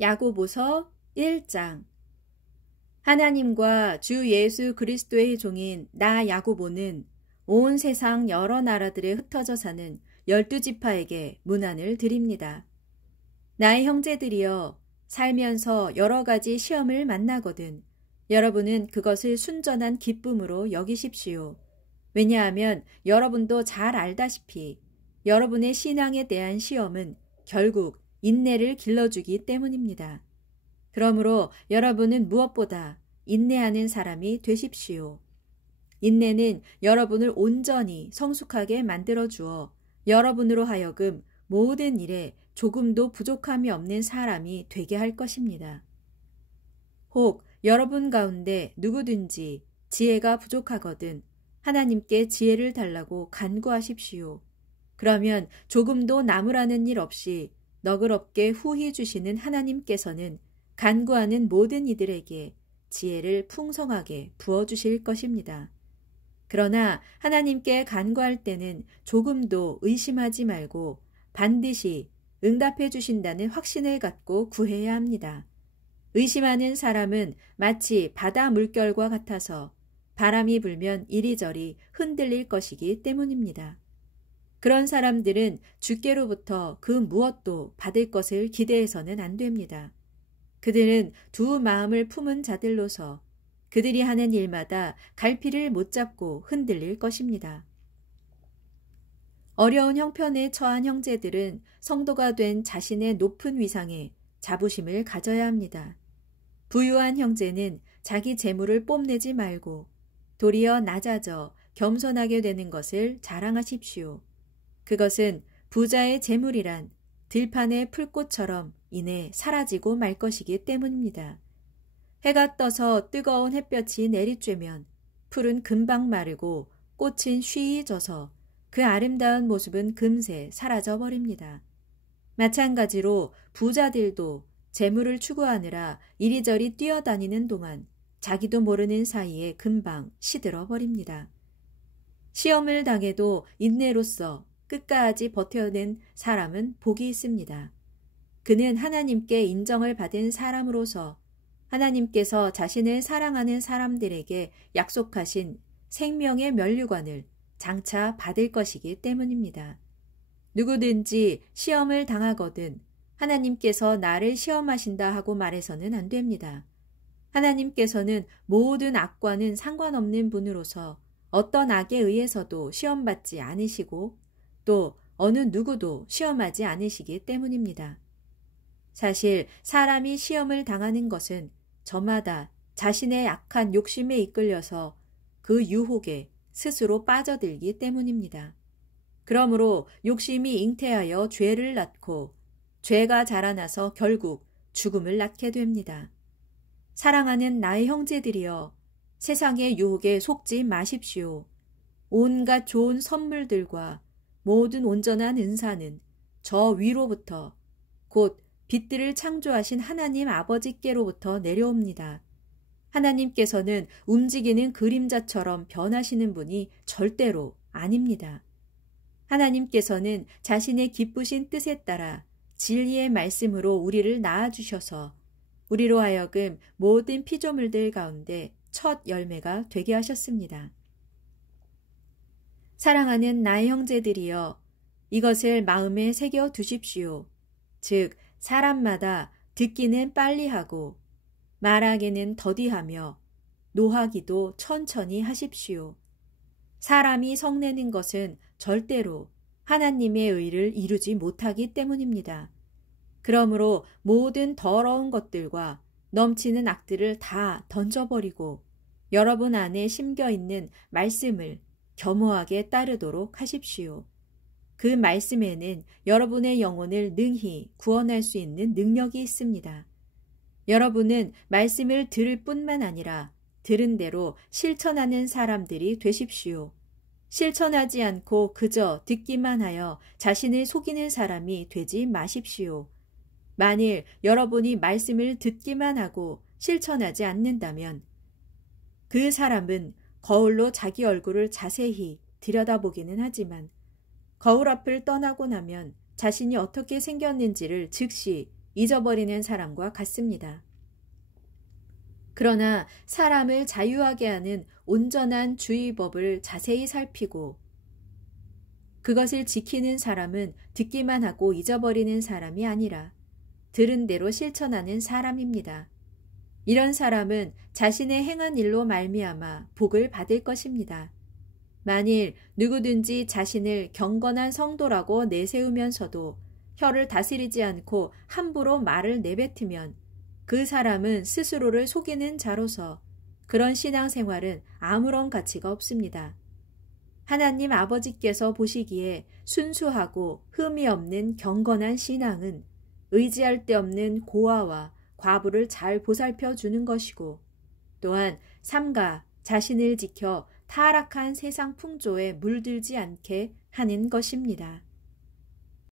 야고보서 1장. 하나님과 주 예수 그리스도의 종인 나 야고보는 온 세상 여러 나라들에 흩어져 사는 12지파에게 문안을 드립니다. 나의 형제들이여, 살면서 여러 가지 시험을 만나거든 여러분은 그것을 순전한 기쁨으로 여기십시오. 왜냐하면 여러분도 잘 알다시피 여러분의 신앙에 대한 시험은 결국 인내를 길러주기 때문입니다. 그러므로 여러분은 무엇보다 인내하는 사람이 되십시오. 인내는 여러분을 온전히 성숙하게 만들어주어 여러분으로 하여금 모든 일에 조금도 부족함이 없는 사람이 되게 할 것입니다. 혹 여러분 가운데 누구든지 지혜가 부족하거든 하나님께 지혜를 달라고 간구하십시오. 그러면 조금도 나무라는 일 없이 너그럽게 후히 주시는 하나님께서는 간구하는 모든 이들에게 지혜를 풍성하게 부어주실 것입니다. 그러나 하나님께 간구할 때는 조금도 의심하지 말고 반드시 응답해 주신다는 확신을 갖고 구해야 합니다. 의심하는 사람은 마치 바다 물결과 같아서 바람이 불면 이리저리 흔들릴 것이기 때문입니다. 그런 사람들은 주께로부터 그 무엇도 받을 것을 기대해서는 안 됩니다. 그들은 두 마음을 품은 자들로서 그들이 하는 일마다 갈피를 못 잡고 흔들릴 것입니다. 어려운 형편에 처한 형제들은 성도가 된 자신의 높은 위상에 자부심을 가져야 합니다. 부유한 형제는 자기 재물을 뽐내지 말고 도리어 낮아져 겸손하게 되는 것을 자랑하십시오. 그것은 부자의 재물이란 들판의 풀꽃처럼 이내 사라지고 말 것이기 때문입니다. 해가 떠서 뜨거운 햇볕이 내리쬐면 풀은 금방 마르고 꽃은 쉬이 져서 그 아름다운 모습은 금세 사라져 버립니다. 마찬가지로 부자들도 재물을 추구하느라 이리저리 뛰어다니는 동안 자기도 모르는 사이에 금방 시들어 버립니다. 시험을 당해도 인내로써 끝까지 버텨낸 사람은 복이 있습니다. 그는 하나님께 인정을 받은 사람으로서 하나님께서 자신을 사랑하는 사람들에게 약속하신 생명의 면류관을 장차 받을 것이기 때문입니다. 누구든지 시험을 당하거든 하나님께서 나를 시험하신다 하고 말해서는 안 됩니다. 하나님께서는 모든 악과는 상관없는 분으로서 어떤 악에 의해서도 시험받지 않으시고 또 어느 누구도 시험하지 않으시기 때문입니다. 사실 사람이 시험을 당하는 것은 저마다 자신의 약한 욕심에 이끌려서 그 유혹에 스스로 빠져들기 때문입니다. 그러므로 욕심이 잉태하여 죄를 낳고 죄가 자라나서 결국 죽음을 낳게 됩니다. 사랑하는 나의 형제들이여, 세상의 유혹에 속지 마십시오. 온갖 좋은 선물들과 모든 온전한 은사는 저 위로부터 곧 빛들을 창조하신 하나님 아버지께로부터 내려옵니다. 하나님께서는 움직이는 그림자처럼 변하시는 분이 절대로 아닙니다. 하나님께서는 자신의 기쁘신 뜻에 따라 진리의 말씀으로 우리를 낳아주셔서 우리로 하여금 모든 피조물들 가운데 첫 열매가 되게 하셨습니다. 사랑하는 나의 형제들이여, 이것을 마음에 새겨 두십시오. 즉 사람마다 듣기는 빨리 하고 말하기는 더디하며 노하기도 천천히 하십시오. 사람이 성내는 것은 절대로 하나님의 의를 이루지 못하기 때문입니다. 그러므로 모든 더러운 것들과 넘치는 악들을 다 던져버리고 여러분 안에 심겨있는 말씀을 겸허하게 따르도록 하십시오. 그 말씀에는 여러분의 영혼을 능히 구원할 수 있는 능력이 있습니다. 여러분은 말씀을 들을 뿐만 아니라 들은 대로 실천하는 사람들이 되십시오. 실천하지 않고 그저 듣기만 하여 자신을 속이는 사람이 되지 마십시오. 만일 여러분이 말씀을 듣기만 하고 실천하지 않는다면 그 사람은 거울로 자기 얼굴을 자세히 들여다보기는 하지만 거울 앞을 떠나고 나면 자신이 어떻게 생겼는지를 즉시 잊어버리는 사람과 같습니다. 그러나 사람을 자유하게 하는 온전한 주의법을 자세히 살피고 그것을 지키는 사람은 듣기만 하고 잊어버리는 사람이 아니라 들은 대로 실천하는 사람입니다. 이런 사람은 자신의 행한 일로 말미암아 복을 받을 것입니다. 만일 누구든지 자신을 경건한 성도라고 내세우면서도 혀를 다스리지 않고 함부로 말을 내뱉으면 그 사람은 스스로를 속이는 자로서 그런 신앙생활은 아무런 가치가 없습니다. 하나님 아버지께서 보시기에 순수하고 흠이 없는 경건한 신앙은 의지할 데 없는 고아와 과부를 잘 보살펴 주는 것이고 또한 삼가 자신을 지켜 타락한 세상 풍조에 물들지 않게 하는 것입니다.